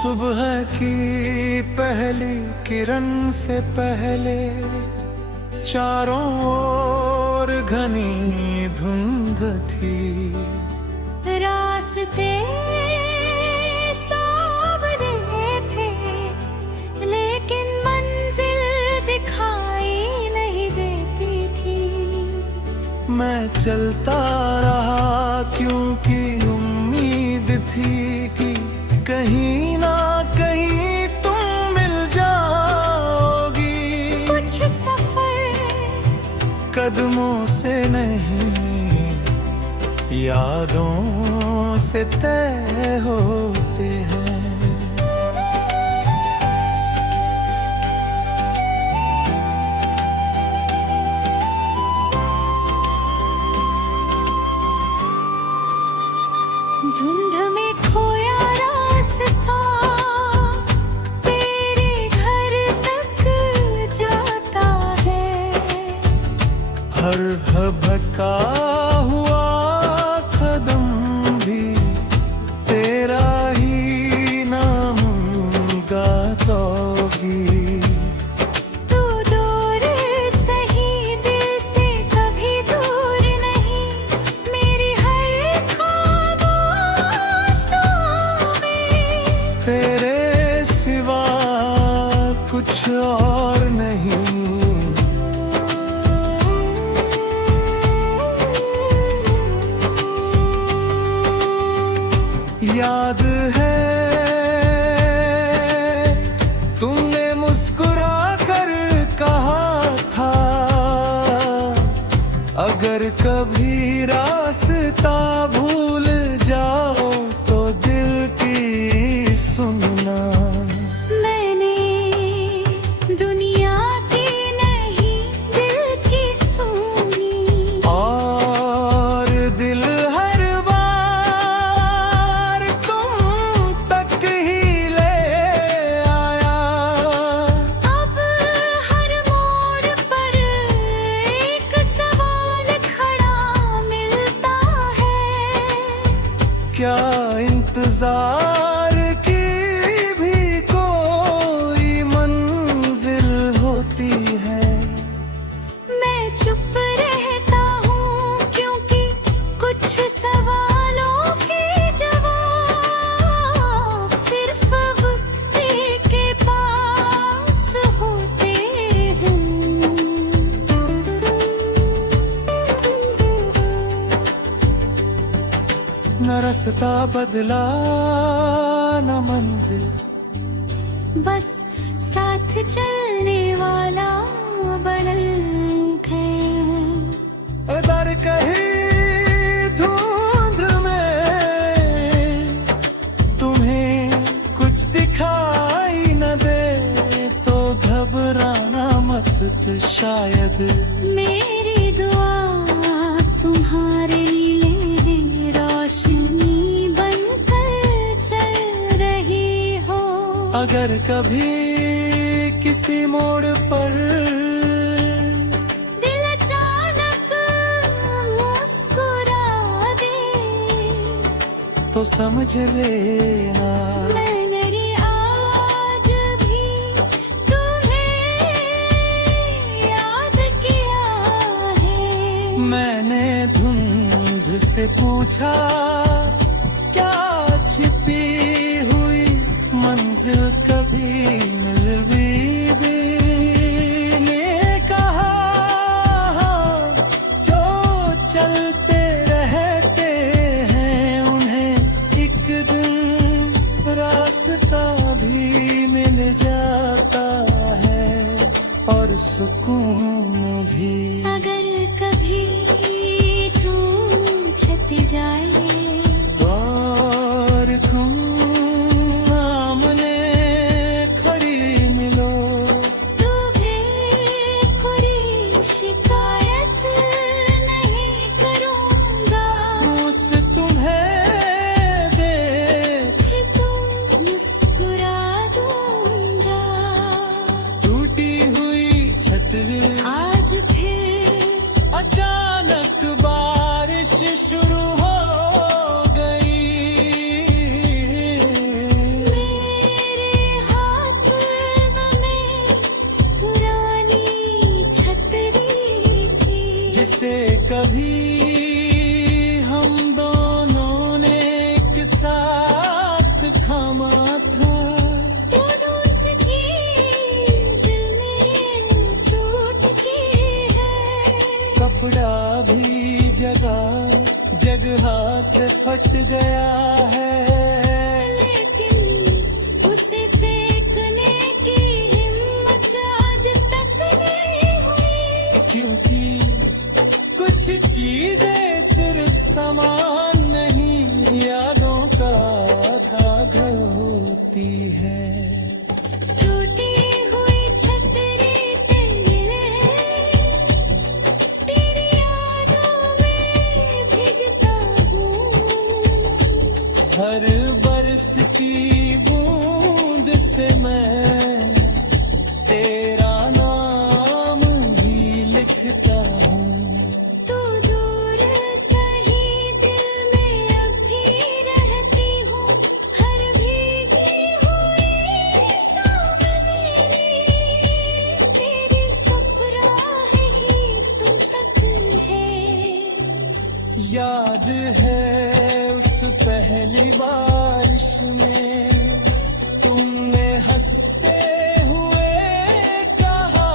सुबह की पहली किरण से पहले चारों ओर घनी धुंध थी। रास्ते सांवरे थे लेकिन मंजिल दिखाई नहीं देती थी। मैं चलता रहा क्योंकि उम्मीद थी कि कहीं ना कहीं तुम मिल जाओगी। कुछ सफर कदमों से नहीं यादों से तय होते हैं। धुंध में खोया रास्ता तेरे घर तक जाता है। हर भटका हुआ कदम भी तेरा ही नाम गातोगी। तू दूर सही दिल से कभी दूर नहीं, मेरी हर खामोश दुआ में तेरे सिवा कुछ और नहीं। याद है तुमने मुस्कुरा कर कहा था, अगर कभी रास्ता भूल जाओ तो दिल की सुनना। मैंने दुनिया की नहीं दिल की सुनी, और दिल हर बार तुम तक ही ले आया। अब हर मोड़ पर एक सवाल खड़ा मिलता है। क्या इंतजार की भी कोई मंजिल होती है? मैं चुप रहता हूँ क्योंकि कुछ सवालों के जवाब सिर्फ वक्त के पास होते हैं। न रास्ता बदला न मंजिल, बस साथ चलने वाला बदल गए। दर कहीं धुंध में तुम्हें कुछ दिखाई न दे तो घबराना मत, तो शायद मेरी दुआ तुम्हारे लिए रोशनी बनकर चल रही हो। अगर कभी किसी मोड़ पर दिल अचानक मुस्कुरा दे तो समझ लेना मैंने आज भी तुम्हें याद किया है। मैंने धुंध से पूछा क्या छिपी हुई मंजिल कभी मिल भी गई। ने कहा जो चलते रहते हैं उन्हें एक दिन रास्ता भी मिल जाता है और सुकून भी। अगर कभी तुम छट जाए और तुम सामने खड़ी मिलो तो भी कोई शिकायत नहीं करूँगा। मुझसे तुम्हें देख कि तुम मुस्कुरा दूँगा। टूटी हुई छतरी आज फिर अचानक बारिश शुरू हो फट गया है, लेकिन उसे फेंकने की हिम्मत आज तक नहीं हुई। क्योंकि कुछ चीजें सिर्फ सामान नहीं, यादों का कागज होती है। टूटी हुई छतरी तेरे, तेरी यादों में भीगता हूँ। हर बरस की बूंद से मैं तेरा नाम ही लिखता हूँ। तू दूर सही दिल में अब भी रहती हूँ। हर भीगी हुई शाम मेरी, तेरी कपराह ही तुम तक है। याद है उस पहली बारिश में तुमने हंसते हुए कहा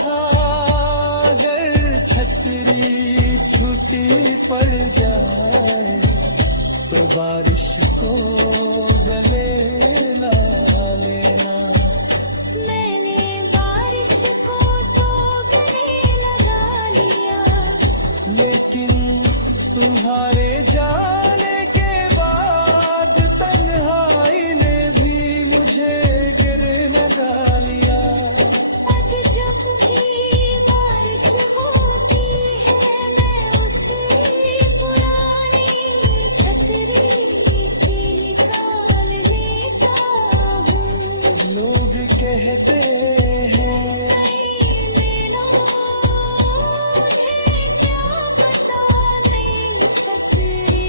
था, अगर छतरी छूटी पड़ जाए तो बारिश को गले लगा लेना। मैंने बारिश को तो गले लगा लिया, लेकिन तुम्हारे जाने के बाद तन्हाई ने भी मुझे गिरने डालिया। अब जब भी बारिश होती है मैं उसे पुरानी छतरी के निकाल लेता हूँ। लोग कहते हैं लेना उन्हें क्या पता, नहीं छतरी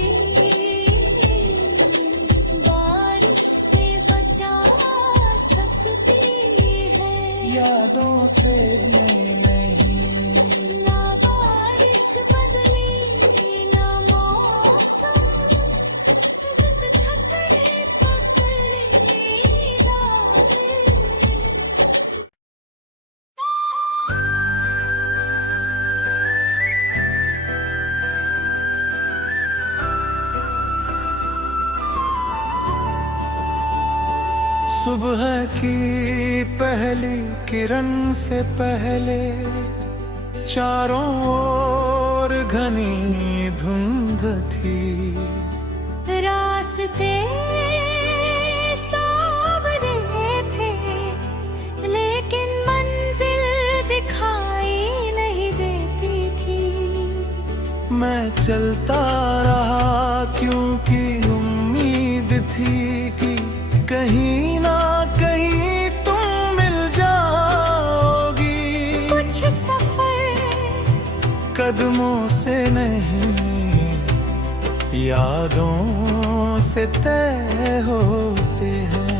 बारिश से बचा सकती है। यादों से मैं नहीं, ना बारिश बदली ना मौसम, बस छतरी पकड़े डाले। सुबह की पहली किरण से पहले चारों ओर घनी धुंध थी। रास्ते सांवरे थे, लेकिन मंजिल दिखाई नहीं देती थी। मैं चलता रहा क्योंकि उम्मीद थी कि कहीं ना कहीं तुम मिल जाओगी। कुछ सफर कदमों से नहीं, यादों से तय होते हैं।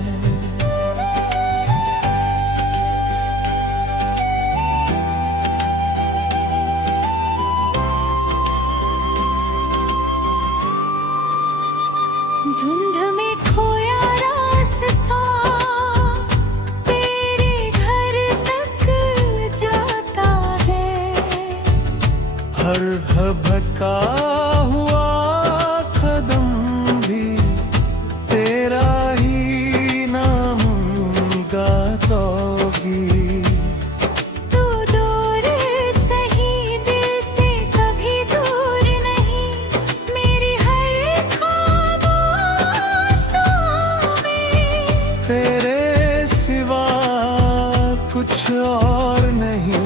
धुंध में खोया रास्ता तेरे घर तक जाता है। हर भटका हुआ कदम भी तेरा ही नाम गातोगी। तू दूर सही दिल से कभी दूर नहीं, मेरी हर खामोशियों में तेरे सिवा कुछ और नहीं।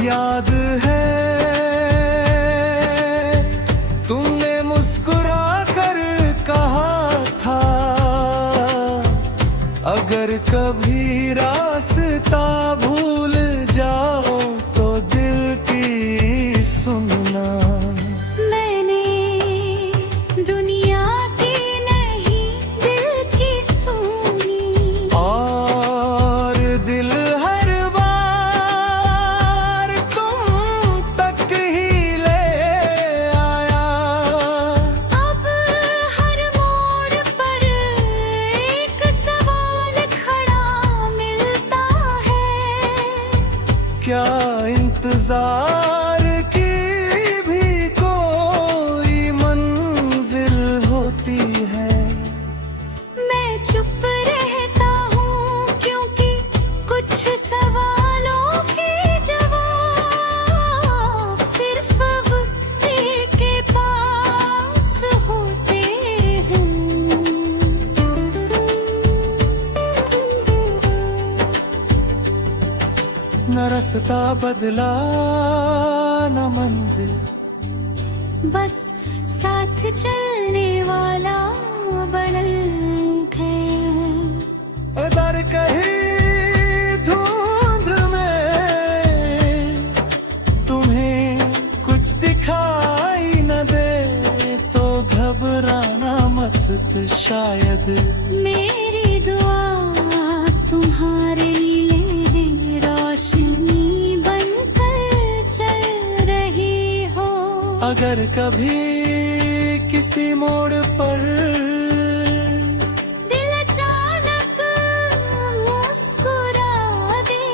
याद है तुमने मुस्कुरा कर कहा था, अगर कभी रास्ता भूल जाओ तो दिल की सुनना। मैंने दुनिया की नहीं दिल की सुनी, और दिल हर बार तुम तक ही ले आया। अब हर मोड़ पर एक सवाल खड़ा मिलता है। रास्ता बदला न मंजिल, बस साथ चलने वाला बनल है। दर कहीं धुंध में तुम्हें कुछ दिखाई न दे तो घबराना मत, तो शायद मेरी दुआ तुम्हारे लिए रोशनी बनकर चल रही हो। अगर कभी किसी मोड़ पर दिल अचानक मुस्कुरा दे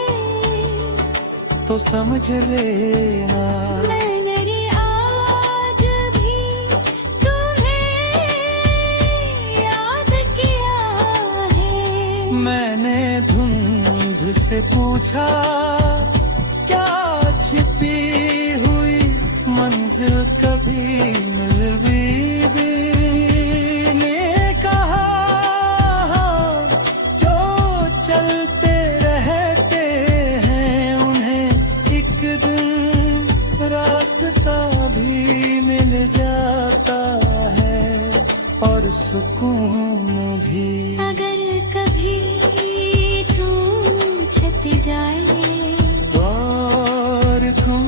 तो समझ लेना मैंने आज भी तुम्हें याद किया है। मैंने धुंध से पूछा क्या छिपी हुई मंजिल कभी मिल भी ने कहा जो चलते रहते हैं उन्हें एक दिन रास्ता भी मिल जाता है और सुकून भी। अगर कभी तू छट जाए और तुम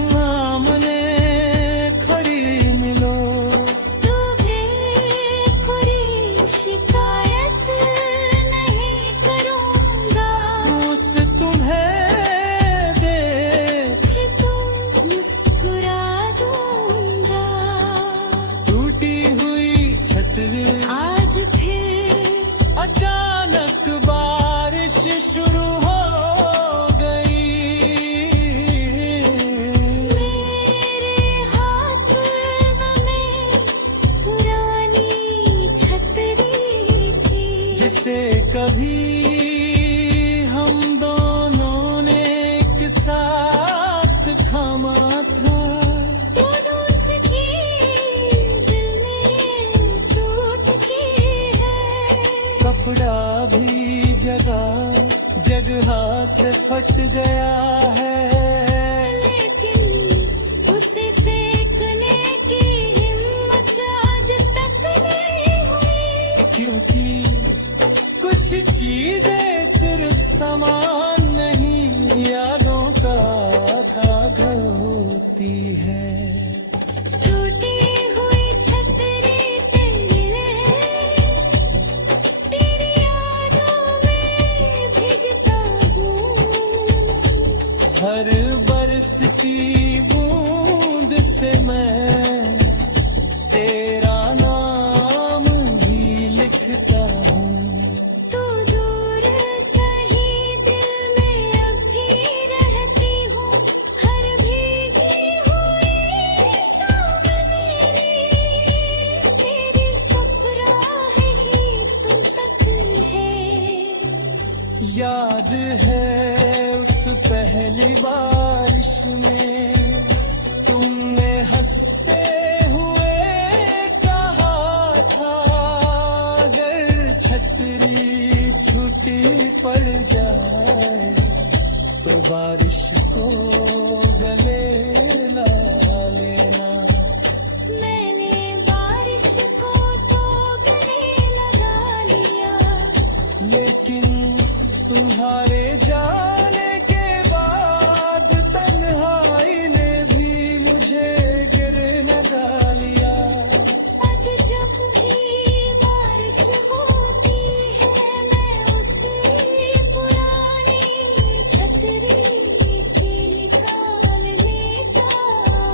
सामने खड़ी मिलो तो भी कोई शिकायत नहीं करूँगा। उसे तुम्हें देख कि तुम मुस्कुरा दूँगा। टूटी हुई छतरी आज फिर अचानक बारिश शुरू हो गई। मेरे हाथ में पुरानी छतरी थी जिसे कभी हम दोनों ने एक साथ थामा था। दोनों उसकी दिल में टूट की है। कपड़ा भी जगह जगह से फट गया है लेकिन उसे फेंकने की हिम्मत आज तक नहीं हुई। क्योंकि कुछ चीजें सिर्फ सामान नहीं यादों का कागज होती है। टूटी हुई छतरी तेरे तेरी यादों में भीगता हूँ। हर बरसती बूंद से मैं तेरा नाम ही लिखता हूँ। तू दूर सही दिल में अब भी रहती हूँ। हर भीगी हुई शाम मेरी तेरी कपड़ा ही तुम तक है। याद है उस पहली बारिश में तुमने हंसते हुए कहा था अगर छतरी छूटी पड़ जाए तो बारिश को गले ला लेना। मैंने बारिश को तो गले लगा लिया। लेकिन तुम्हारे जाने के बाद तन्हाई ने भी मुझे गिर न डालिया। अब जब भी बारिश होती है मैं उसी पुरानी छतरी के निकाल लेता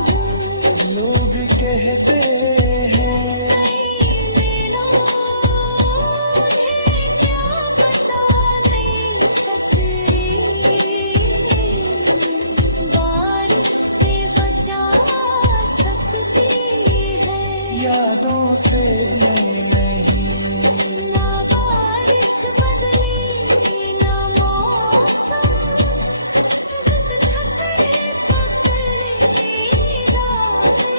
हूँ। लोग कहते हैं नहीं लेना उन्हें क्या पता नहीं छतरी बारिश से बचा सकती है। यादों से नहीं ना बारिश बदली ना मौसम बस छतरी पकड़े डाले।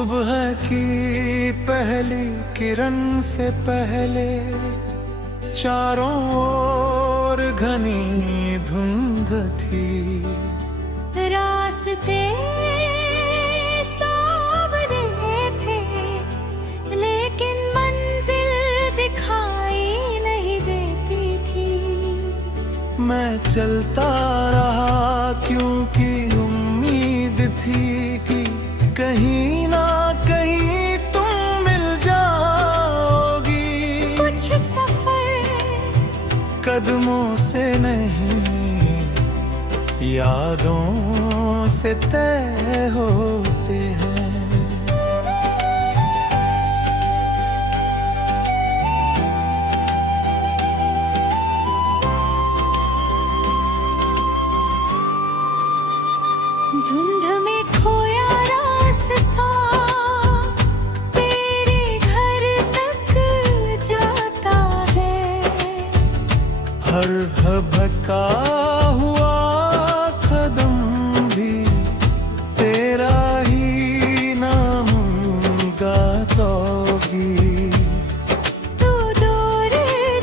सुबह की पहली किरण से पहले चारों ओर घनी धुंध थी। रास्ते सांवरे थे लेकिन मंजिल दिखाई नहीं देती थी। मैं चलता रहा क्योंकि उम्मीद थी कि कहीं ना कहीं तुम मिल जाओगी। कुछ सफर कदमों से नहीं यादों से तय होते हैं। धुंध में खोया रास्ता तेरे घर तक जाता है। हर भटका हुआ कदम भी तेरा ही नाम गाओगी। तू दूर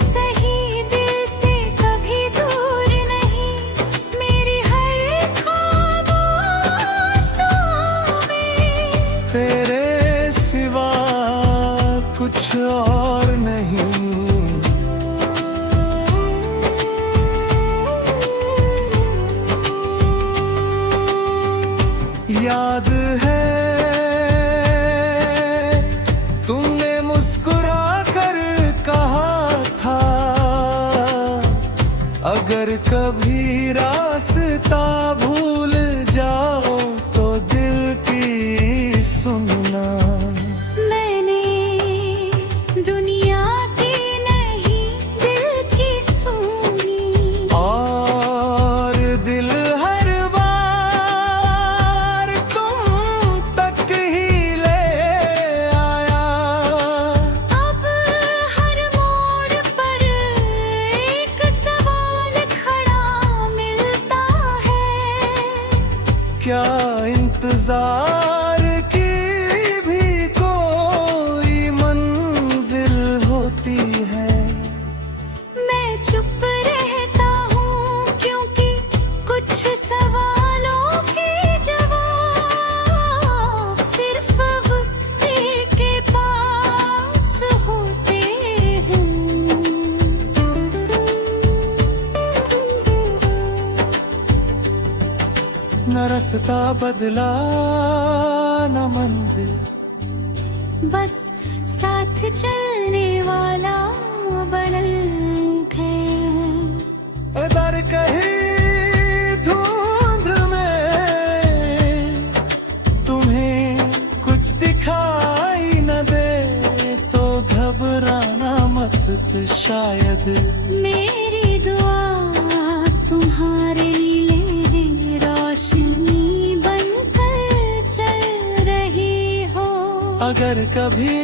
सही दिल से कभी दूर नहीं। मेरी हर खामोशियों में तेरे सिवा कुछ और नहीं। याद है तुमने मुस्कुरा कर कहा था अगर कभी रास्ता भूल जाओ तो दिल की सुनना। मैंने दुनिया की नहीं दिल की सुनी। और दिल हर बार तुम तक ही ले आया। अब हर मोड़ पर एक सवाल खड़ा मिलता है। क्या इंतजार की भी कोई मंजिल होती है? मैं चुप रहता हूँ क्योंकि कुछ सवालों के जवाब सिर्फ वक्त के पास होते हैं। न रास्ता बदला न मंजिल, बस साथ चलने वाला बदल गए। दर कहीं धुंध में तुम्हें कुछ दिखाई न दे तो घबराना मत शायद मेरी दुआ तुम्हारे लिए रोशनी बनकर चल रही हो। अगर कभी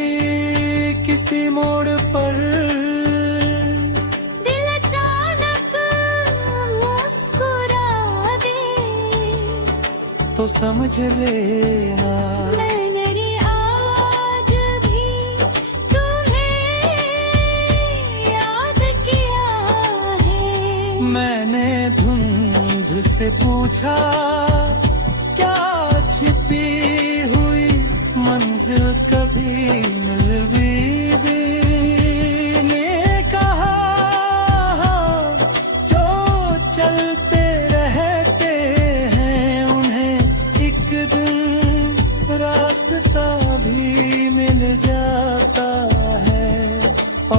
किसी मोड़ पर दिल अचानक मुस्कुरा दे तो समझ लेना मैंने आज भी तुम्हें याद किया है। मैंने धुंध से पूछा क्या छिपी हुई मंजिल कभी मिल भी गई। ने कहा जो चलते रहते हैं उन्हें एक दिन रास्ता भी मिल जाता है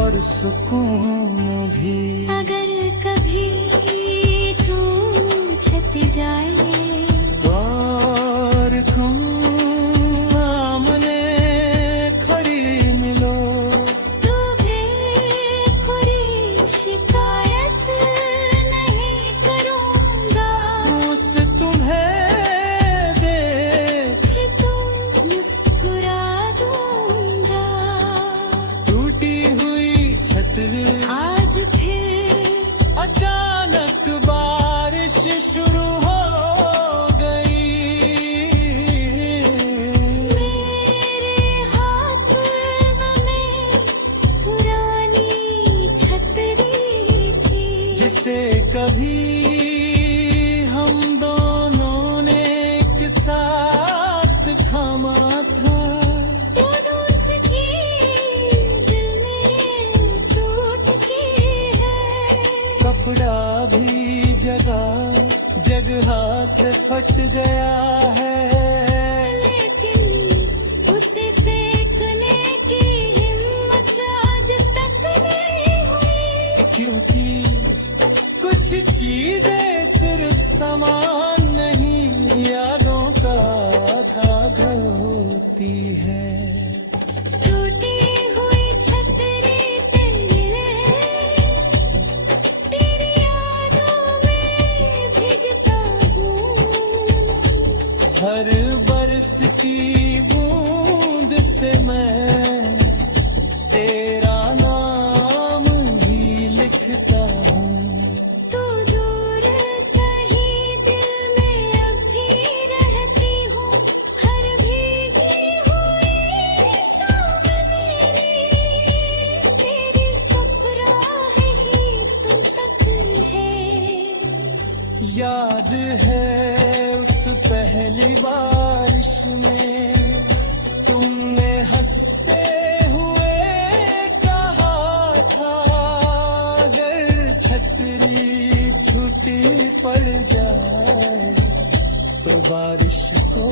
और सुकून भी। अगर कभी तुम छट जाए और तुम सामने खड़ी मिलो तो भी कोई शिकायत नहीं करूँगा। मुझसे तुम्हें देख कि तुम मुस्कुरा दूँगा। टूटी हुई छतरी आज फिर अचानक बारिश शुरू हो से फट गया है, लेकिन उसे फेंकने की हिम्मत आज तक नहीं हुई। क्योंकि कुछ चीजें सिर्फ सामान नहीं, यादों का कागज होती है। टूटी हुई छतरी तेरे, तेरी यादों में भीगता हूँ। हर बरस की बूंद से मैं तेरा नाम ही लिखता हूँ। तू दूर सही दिल में अब भी रहती हूँ। हर भीगी हुई शाम मेरी, तेरी कपराह ही तुम तक है। याद है उस पहली बारिश में तुमने हंसते हुए कहा था, अगर छतरी छूटी पड़ जाए तो बारिश को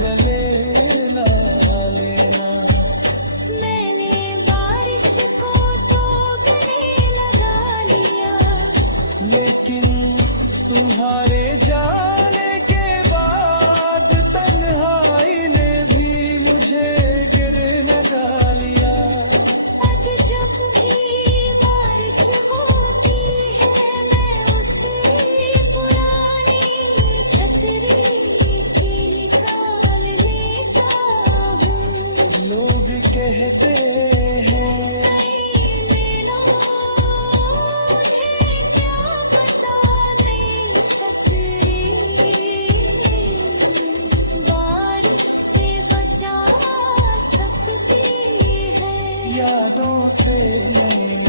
गले ला लेना। मैंने बारिश को तो गले लगा लिया, लेकिन तुम्हारे जाने के बाद तन्हाई ने भी मुझे गिरने डालिया। अब जब भी बारिश होती है मैं उसे पुरानी छतरी के निकाल लेता हूँ। लोग कहते हैं नहीं लेना उन्हें क्या पता, नहीं छतरी बारिश से बचा सकती है। यादों से नैन